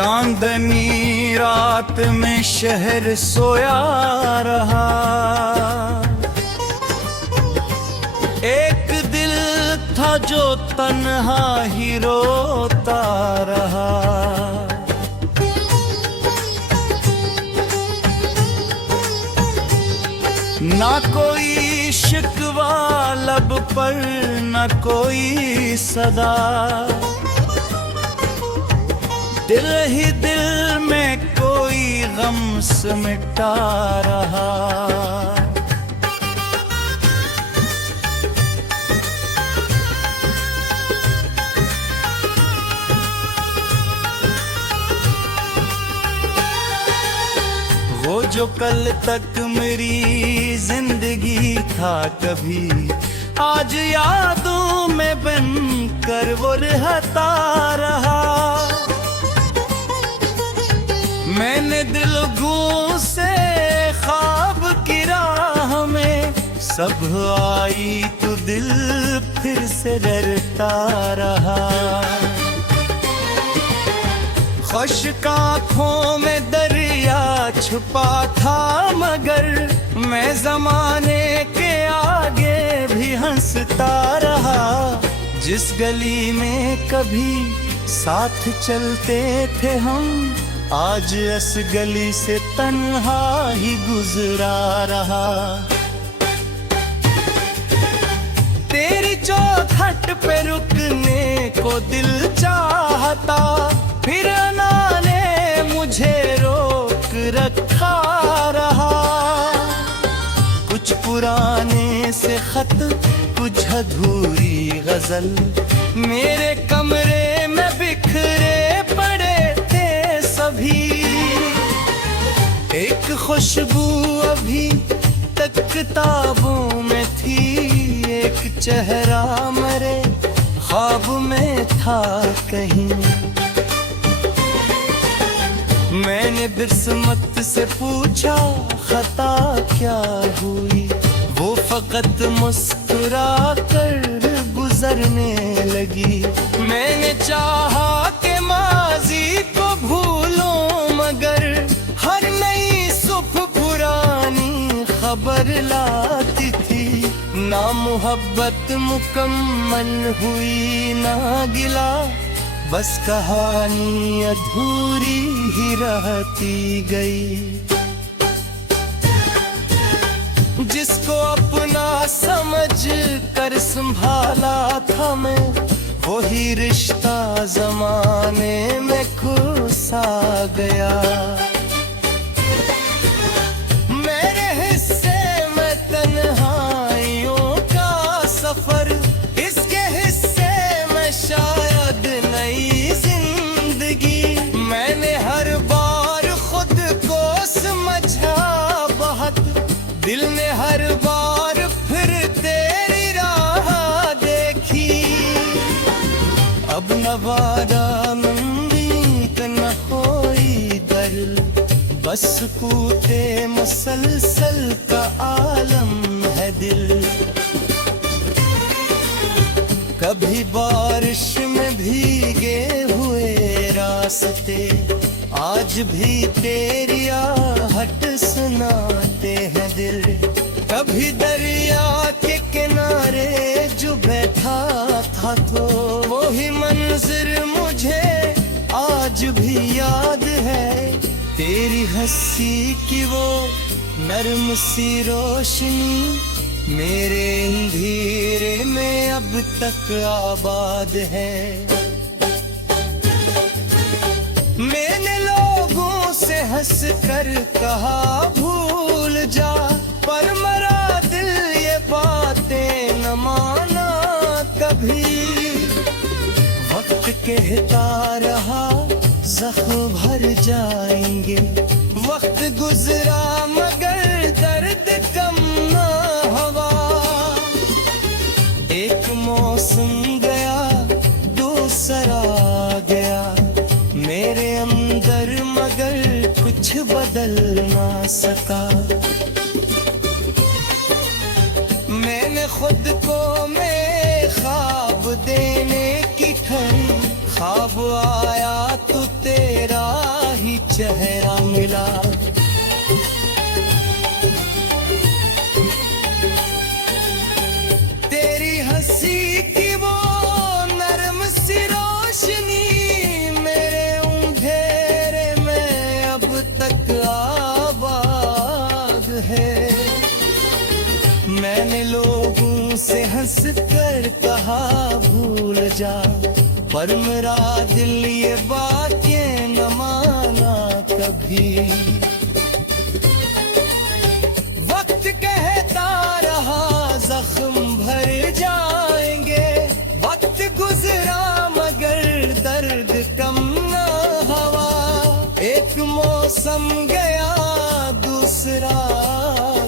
चांदनी रात में शहर सोया रहा, एक दिल था जो तन्हा ही रोता रहा। ना कोई शिकवा लब पर, ना कोई सदा, दिल ही दिल में कोई गम सिमटा रहा। वो जो कल तक मेरी जिंदगी था कभी, आज यादों में बनकर वो रहता रहा। मैंने दिल गूं से ख्वाब की राह में, सब आई तो दिल फिर से डरता रहा। खुश्क आँखों में दरिया छुपा था, मगर मैं जमाने के आगे भी हंसता रहा। जिस गली में कभी साथ चलते थे हम, आज इस गली से तन्हा ही गुजरा रहा। तेरी चौखट पे रुकने को दिल चाहता, फिर ना ने मुझे रोक रखा रहा। कुछ पुराने से खत, कुछ अधूरी गजल, मेरे कमरे में बिखरे पड़े थे सभी। एक खुशबू अभी तक किताबों में थी, एक चेहरा मरे ख्वाब में था कहीं। मैंने बिस्मत से पूछा खता क्या हुई, वो फकत मुस्कुरा कर गुजरने लगी। मैंने चाहा कि माजी को भूलूं, मगर हर नई सुबह पुरानी खबर लाती थी। ना मोहब्बत मुकम्मल हुई, ना गिला, बस कहानी अधूरी ही रहती गई। जिसको अपना समझ कर संभाला था मैं, वही रिश्ता जमाने में खुसा गया। मेरे हिस्से में तन्हाइयों का सफर, इसके हिस्से में शायद नई जिंदगी। मैंने हर बार खुद को समझा बहुत, दिल ने हर बार फिर तेरी राह देखी। अब न वादा मंदी न कोई दर, बस कूटे मुसलसल का आलम है दिल। कभी बारिश में भीगे हुए रास्ते, आज भी तेरी आहट सुनाते हैं दिल। कभी दरिया के किनारे जो बैठा था, तो वही मंजर मुझे आज भी याद है। तेरी हंसी की वो नर्म सी रोशनी, मेरे अंधेरे में अब तक आबाद है। मैंने लोगों से हंस कर कहा भूल जा, पर मरा दिल ये बातें न माना कभी। वक्त कहता रहा जख्म भर जाएंगे, वक्त गुजरा मगर दर्द कम ना हुआ। एक मौसम गया दूसरा आ गया, मेरे अंदर मगर कुछ बदल ना सका। मैंने खुद को मैं ख्वाब देने की ठहरी, ख्वाब आया तो तेरा चेहरा मिला। तेरी हंसी की वो नरम सी रोशनी मेरे अंधेरे में अब तक आबाद है। मैंने लोगों से हंस कर कहा भूल जा, पर मेरा दिल ये बातें न माना कभी। वक्त कहता रहा जख्म भर जाएंगे, वक्त गुजरा मगर दर्द कम न हुआ। एक मौसम गया दूसरा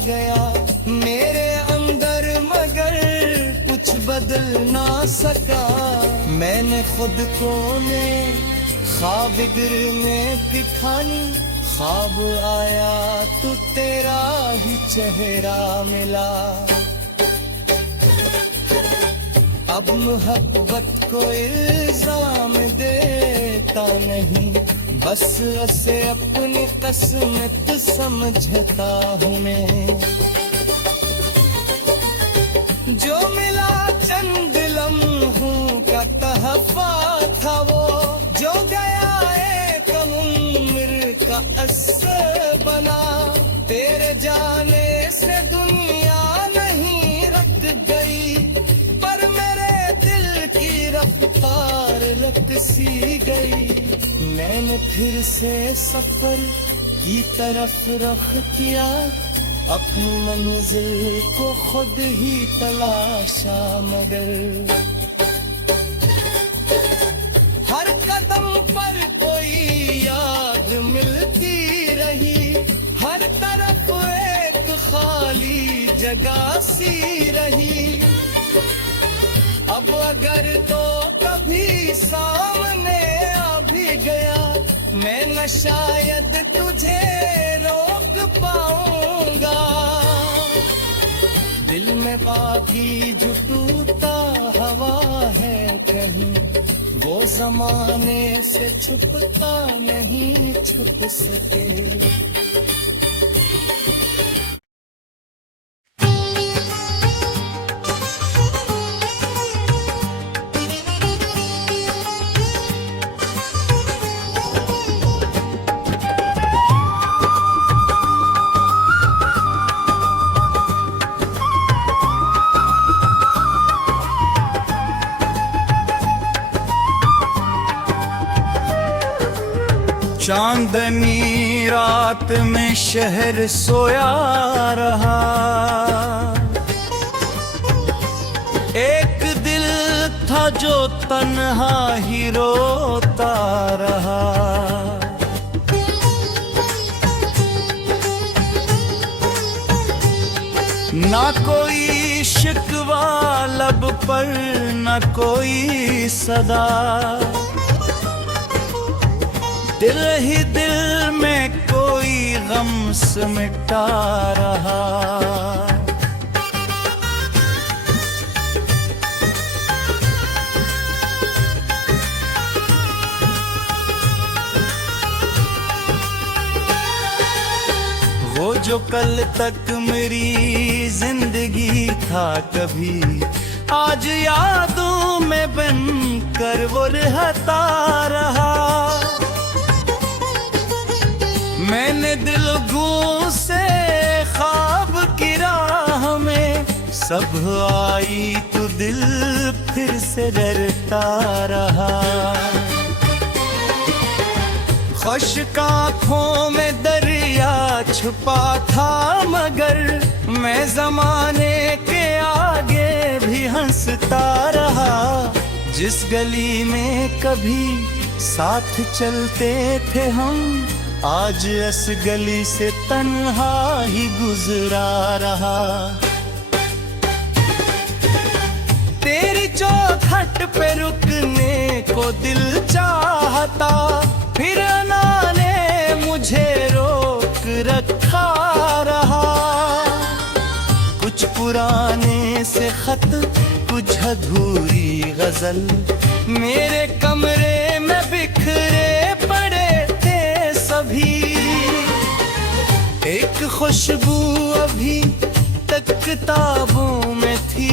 गया मेरे अंदर मगर कुछ बदल ना सका। मैंने खुद को ने ख्वाब दिल में दिखानी, ख्वाब आया तो तेरा ही चेहरा मिला। अब मोहब्बत को इल्जाम देता नहीं, बस उसे अपनी किस्मत समझता हूँ मैं। जो मिला चंद लम्हों का तहफा था वो, जो गया एक उम्र का असर बना। तेरे जाने से दुनिया नहीं रुक गई, पर मेरे दिल की रफ्तार रुक सी गई। मैंने फिर से सफर की तरफ रुख किया, अपनी मंजिल को खुद ही तलाशा मगर। हर कदम पर कोई याद मिलती रही, हर तरफ एक खाली जगह सी रही। अब अगर तो कभी सामने आ भी गया, मैं न शायद तुझे रोक पाऊंगा। दिल में बाकी जो टूटा हवा है कहीं, वो जमाने से छुपता नहीं छुप सके। चांदनी रात में शहर सोया रहा, एक दिल था जो तन्हा ही रोता रहा। ना कोई शिकवा लब पर न कोई सदा, दिल ही दिल में कोई गम सिमटा रहा। वो जो कल तक मेरी जिंदगी था कभी, आज यादों में बनकर वो रहता रहा। मैंने दिल गूं से ख्वाब की राह में, सब आई तो दिल फिर से डरता रहा। खुश्क आँखों में दरिया छुपा था मगर, मैं जमाने के आगे भी हंसता रहा। जिस गली में कभी साथ चलते थे हम, आज इस गली से तन्हा ही गुजरा रहा। तेरी चौखट पे रुकने को दिल चाहता, फिर ना ने मुझे रोक रखा रहा। कुछ पुराने से खत, कुछ अधूरी गजल, मेरे कमरे में बिखरे पड़े थे सभी। एक खुशबू अभी तक किताबों में थी,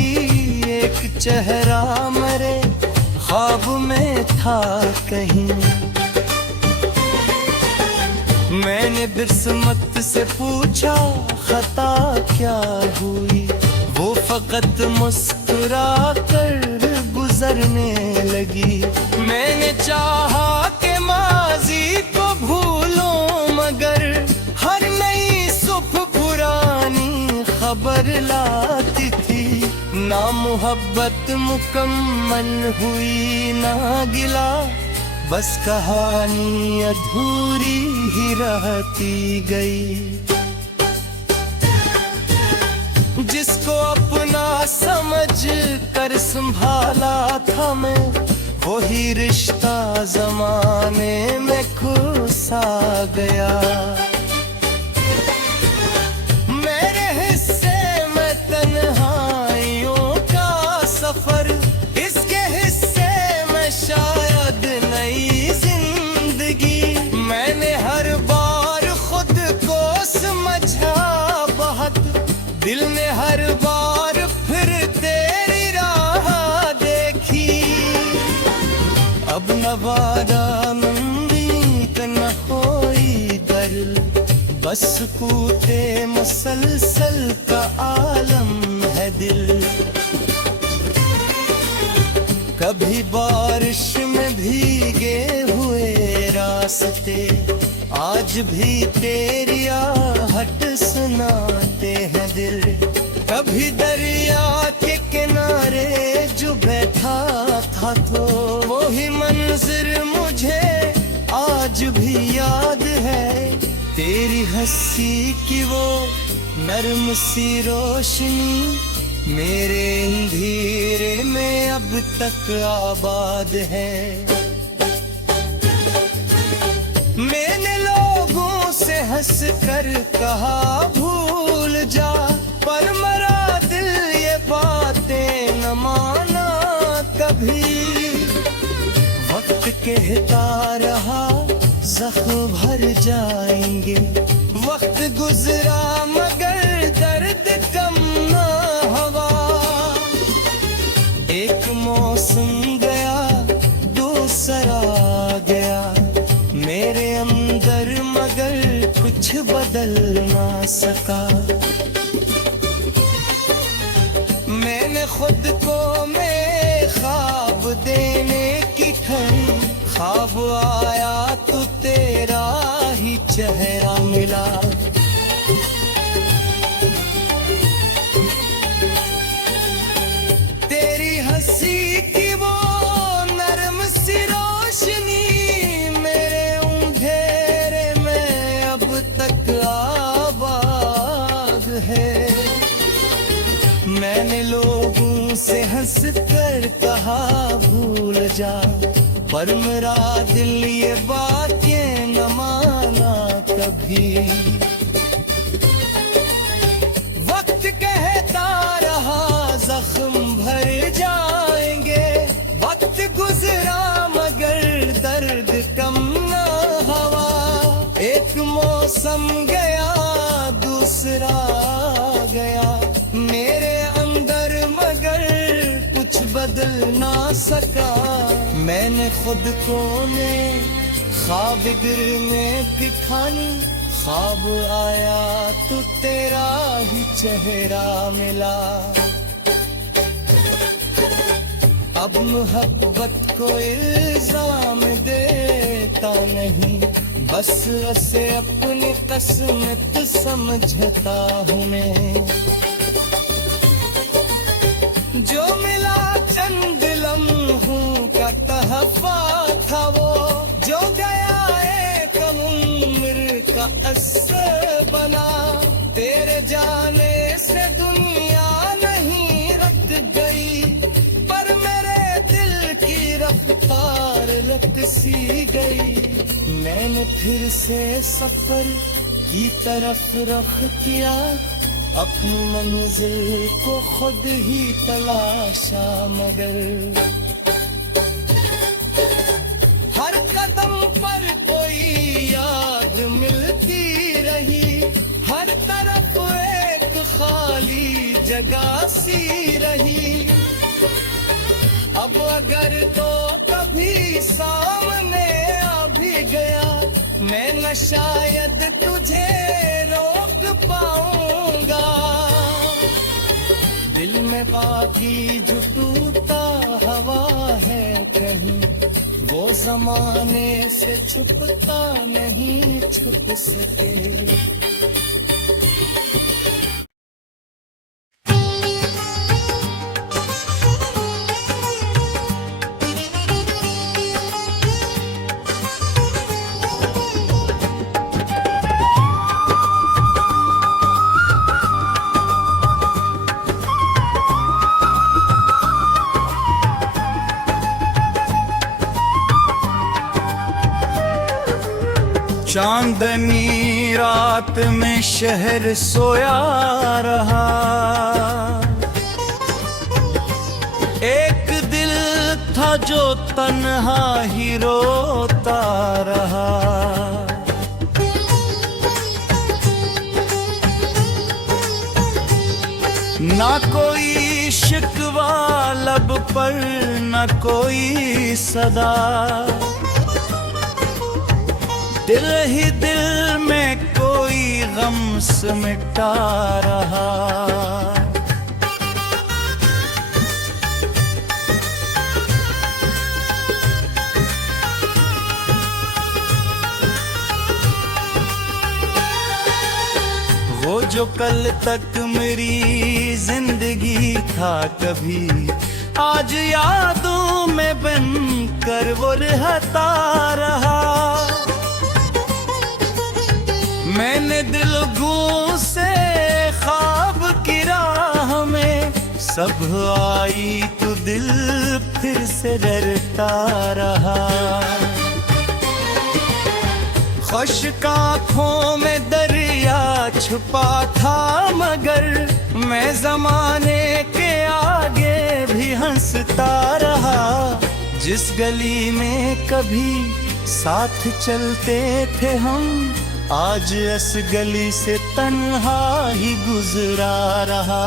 एक चेहरा मेरे ख्वाब में था कहीं। मैंने बिस्मत से पूछा खता क्या हुई, वो फकत मुस्कुरा कर गुजरने लगी। मैंने चाहा कि माजी को भूलूं, मगर हर नई सुबह पुरानी खबर लाती थी। ना मोहब्बत मुकम्मल हुई ना गिला, बस कहानी अधूरी ही रहती गई। जिसको अपना समझ कर संभाला था मैं, वही रिश्ता जमाने में घुसा गया। मेरे हिस्से में तन्हाइयों का सफर, इसके हिस्से में शायद नई जिंदगी। मैंने हर बार खुद को समझा बहुत, दिल ने हर बार फिर तेरी राह देखी। अब न वादा मंदी न होई दर, बस कूटे मुसलसल का आलम है दिल। कभी बारिश में भीगे हुए रास्ते, आज भी तेरी आहट सुनाते हैं दिल। कभी दरिया के किनारे जो बैठा था, तो वही मंजर मुझे आज भी याद है। तेरी हंसी की वो नर्म सी रोशनी, मेरे अंधेरे में अब तक आबाद है। मैंने लोगों से हंस कर कहा भूल जा, पर मरा दिल ये बातें न माना कभी। वक्त कहता रहा जख्म भर जाएंगे, वक्त गुजरा मगर दर्द कम ना हुआ। एक मौसम गया दूसरा गया मेरे अंदर, मगर कुछ बदल ना सका। मैंने खुद को मैं ख्वाब देने की ठहरी, ख्वाब आया तो तेरा ही चेहरा मिला। तेरी हंसी की वो नरम सी रोशनी, मेरे अंधेरे में अब तक आबाद है। मैंने लोगों से हंस कर कहा भूल जा, पर मेरा दिल ये बातें न माना कभी। वक्त कहता रहा जख्म भर जाएंगे, वक्त गुजरा मगर दर्द कम न हुआ। एक मौसम गया दूसरा गया मेरे अंदर, मगर कुछ बदल ना सका। मैंने खुद को ने ख्वाब गिरने दिखानी, ख्वाब आया तो तेरा ही चेहरा मिला। अब मोहब्बत को इल्जाम देता नहीं, बस उसे अपनी किस्मत समझता हूँ मैं। जो मिला चंद लम्हों का तहफा था वो, जो गया एक उम्र का असर बना। तेरे जाने से दुनिया नहीं रुक गई, पर मेरे दिल की रफ्तार रुक सी गई। मैंने फिर से सफर की तरफ रुख किया, अपनी मंजिल को खुद ही तलाशा, मगर हर कदम पर कोई याद मिलती रही, हर जगह सी रही। अब अगर तो कभी सामने आ भी गया, मैं न शायद तुझे रोक पाऊंगा। दिल में बाकी जो टूटा हवा है कहीं, वो जमाने से छुपता नहीं छुप सके। चांदनी रात में शहर सोया रहा, एक दिल था जो तन्हा ही रोता रहा। ना कोई शिकवा लब पर, ना कोई सदा, दिल ही दिल में कोई गम सिमटा रहा। वो जो कल तक मेरी जिंदगी था कभी, आज यादों में बनकर वो रहता रहा। मैंने दिल गूं से ख्वाब की राह में, सब आई तो दिल फिर से डरता रहा। खुश्क आँखों में दरिया छुपा था, मगर मैं जमाने के आगे भी हंसता रहा। जिस गली में कभी साथ चलते थे हम, आज इस गली से तन्हा ही गुजरा रहा।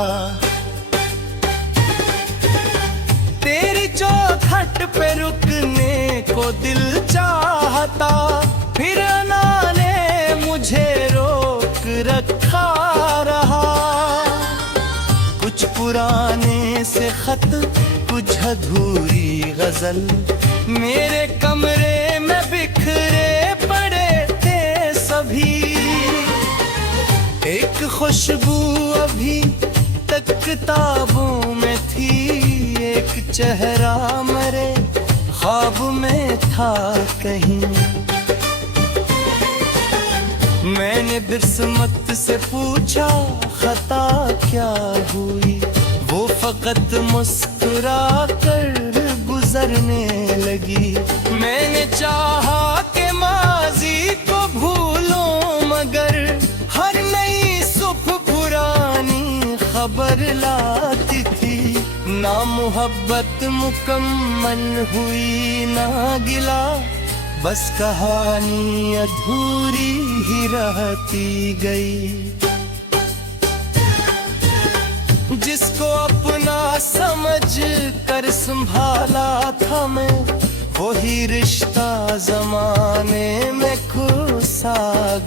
तेरी चौखट पे रुकने को दिल चाहता, फिर ना ने मुझे रोक रखा रहा। कुछ पुराने से खत, कुछ अधूरी गजल, मेरे कमरे में बिखरे पड़े सभी। एक खुशबू अभी तक किताबों में थी, एक चेहरा मरे ख्वाब में था कहीं। मैंने बिस्मत से पूछा खता क्या हुई, वो फकत मुस्कुरा कर गुजरने लगी। मैंने चाहा कि माजी को भूलूं, मगर हर नई सुबह पुरानी खबर लाती थी। ना मोहब्बत मुकम्मल हुई, ना गिला, बस कहानी अधूरी ही रहती गई। जिसको अपना समझ कर संभाला था मैं, वही रिश्ता जमाने में घुसा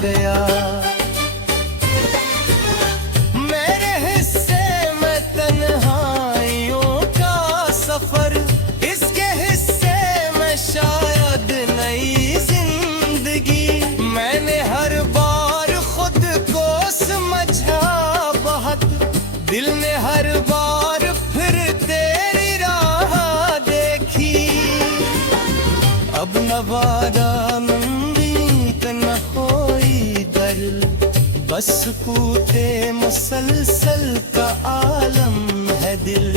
गया। मेरे हिस्से में तन्हाइयों का सफर, इसके हिस्से में शायद नई जिंदगी। मैंने हर बार खुद को समझा बहुत, दिल ने हर बार फिर तेरी राह देखी। अब न वादा मंदी न कोई दर, बस कूटे मुसलसल का आलम है दिल।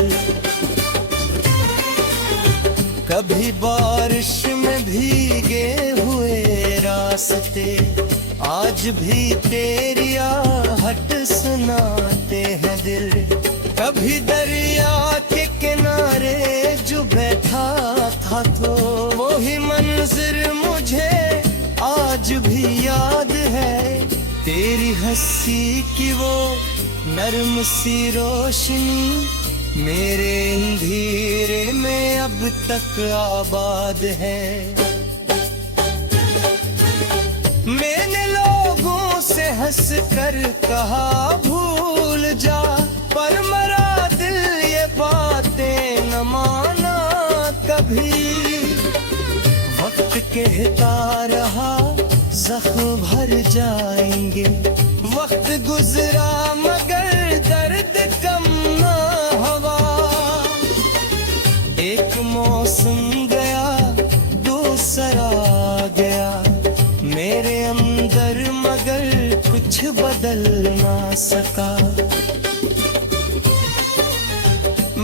कभी बारिश में भीगे हुए रास्ते, आज भी तेरी आहट सुनाते हैं दिल। कभी दरिया के किनारे जो बैठा था, तो वही मंजर मुझे आज भी याद है। तेरी तेरी हंसी की वो नर्म सी रोशनी मेरे अंधेरे में अब तक आबाद है। मैंने लोगों से हंस कर कहा भूल जा, पर मरा दिल ये बातें न माना कभी। वक्त कहता रहा जख्म भर जाएंगे, वक्त गुजरा मगर दर्द कम ना हुआ। एक मौसम गया दूसरा गया मेरे अंदर, मगर कुछ बदल ना सका।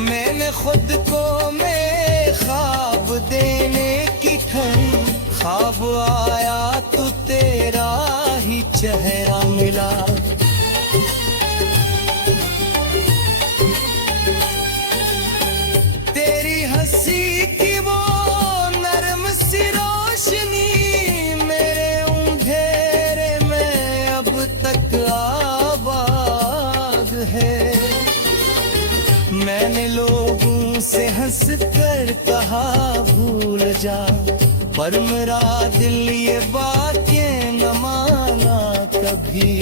मैंने खुद को मैं ख्वाब देने की ठहरी, ख्वाब आया तो तेरा ही चेहरा मिला। तेरी हंसी की वो नरम सी रोशनी मेरे अंधेरे में अब तक आबाद है। मैंने लोगों से हंस कर कहा भूल जा, पर मेरा दिल ये बातें न माना कभी।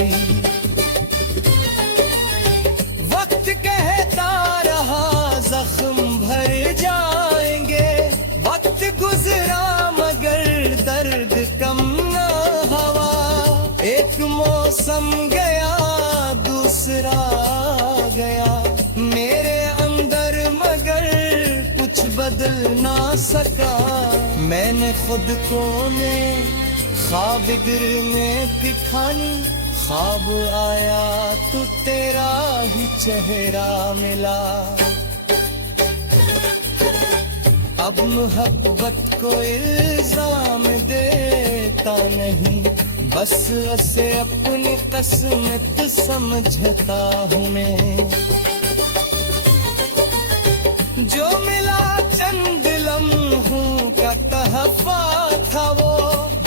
वक्त कहता रहा जख्म भर जाएंगे, वक्त गुजरा मगर दर्द कम न हुआ। एक मौसम गया दूसरा गया मेरे अंदर, मगर कुछ बदल ना सका। मैंने खुद को ने ख्वाब गिरने दिखानी, ख्वाब आया तो तेरा ही चेहरा मिला। अब मोहब्बत को इल्जाम देता नहीं, बस उसे अपनी किस्मत समझता हूँ मैं। जो मिला चंद लम्हों का तहफा था वो,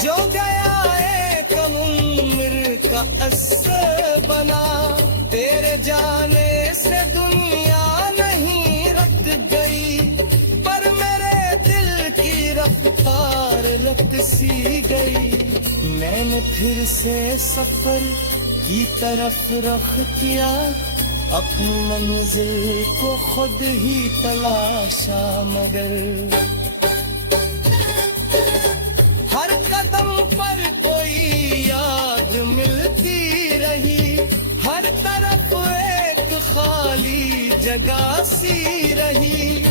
जो गया एक उम्र का असर बना। तेरे जाने से दुनिया नहीं रुक गई, पर मेरे दिल की रफ्तार रुक सी गई। मैंने फिर से सफर की तरफ रुख किया, अपनी मंजिल को खुद ही तलाशा, मगर हर कदम पर कोई याद मिलती रही। हर तरफ एक खाली जगह सी रही।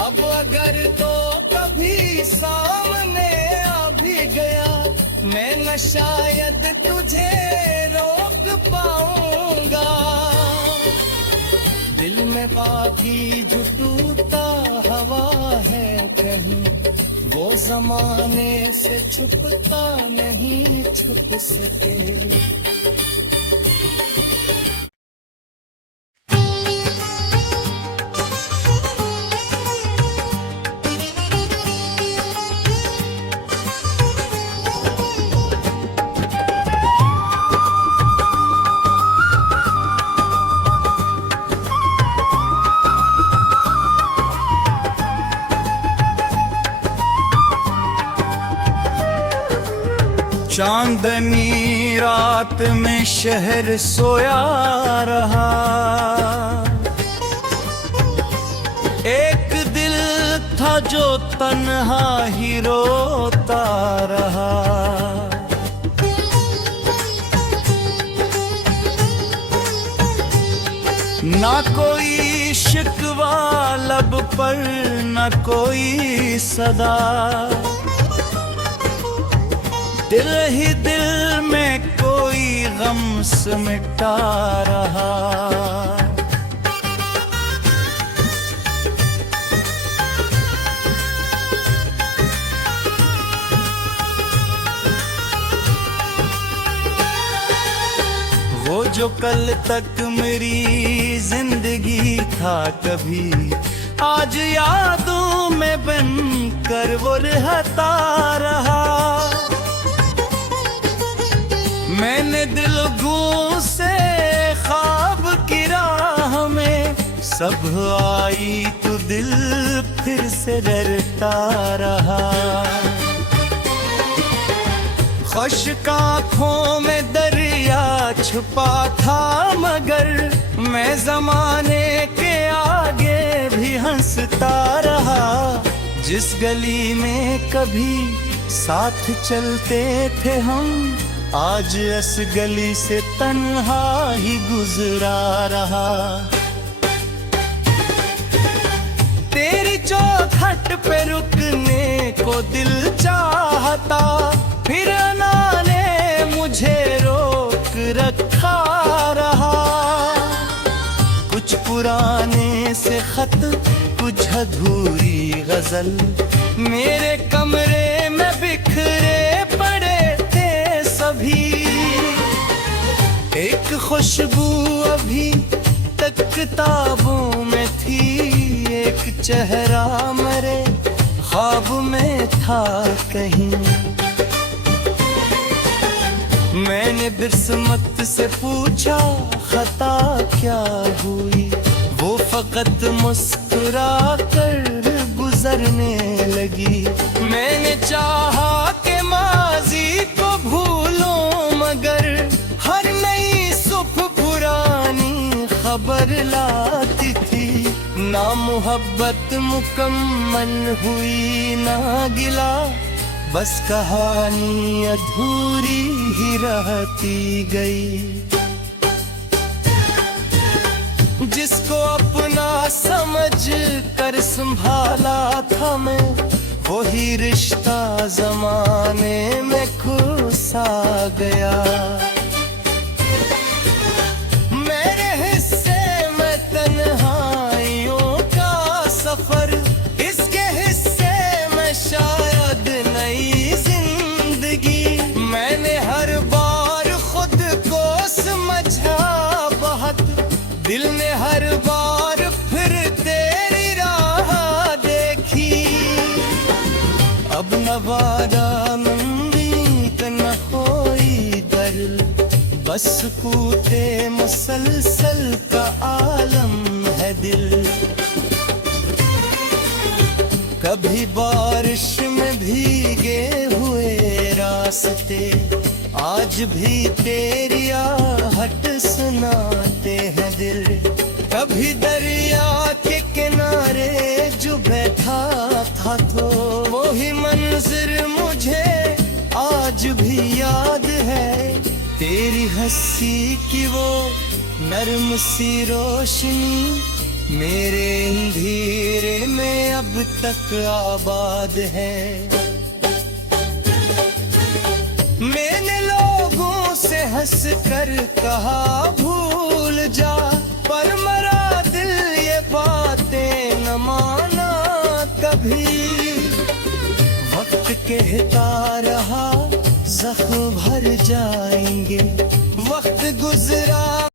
अब अगर तो कभी सामने आ भी गया, मैं न शायद तुझे रोक पाऊंगा। दिल में बाकी जो टूटा हवा है कहीं, वो जमाने से छुपता नहीं छुप सके। चांदनी रात में शहर सोया रहा, एक दिल था जो तन्हा ही रोता रहा। ना कोई शिकवा लब पर, ना कोई सदा, दिल ही दिल में कोई गम सिमटा रहा। वो जो कल तक मेरी जिंदगी था कभी, आज यादों में बनकर वो रहता रहा। मैंने दिल गूं से ख्वाब की राह में सब आई तो दिल फिर से डरता रहा। खुश्क आँखों में दरिया छुपा था मगर मैं जमाने के आगे भी हंसता रहा। जिस गली में कभी साथ चलते थे हम आज इस गली से तन्हा ही गुजरा रहा। तेरी चौखट पे रुकने को दिल चाहता फिर ना ने मुझे रोक रखा रहा। कुछ पुराने से खत कुछ अधूरी गजल मेरे कमरे में बिखरे पड़े थे सभी। एक खुशबू अभी तक किताबों में थी, एक चेहरा मरे ख्वाब में था कहीं। मैंने बिस्मत से पूछा खता क्या हुई, वो फकत मुस्कुरा कर गुजरने लगी। मैंने चाहा कि माजी को भूलूं मगर हर नई सुबह पुरानी खबर लाती थी। ना मोहब्बत मुकम्मल हुई ना गिला, बस कहानी अधूरी ही रहती गई। जिसको अपना समझ कर संभाला था मैं वही रिश्ता जमाने में घुसा गया। मेरे हिस्से में तन्हाइयों का सफर, इसके हिस्से में शायद नई जिंदगी। मैंने हर बार खुद को समझा बहुत, दिल ने हर बार फिर तेरी राह देखी। अब न वादा मंदी न कोई दर, बस कूटे मुसलसल का आलम है दिल। कभी बारिश में भीगे हुए रास्ते आज भी तेरी आहट सुनाते हैं दिल। कभी दरिया के किनारे जो बैठा था तो वही मंजर मुझे आज भी याद है। तेरी हंसी की वो नर्म सी रोशनी मेरे अंधेरे में अब तक आबाद है। मैंने लोगों से हंस कर कहा भूल जा, पर मरा दिल ये बातें न माना कभी। वक्त कहता रहा जख्म भर जाएंगे, वक्त गुजरा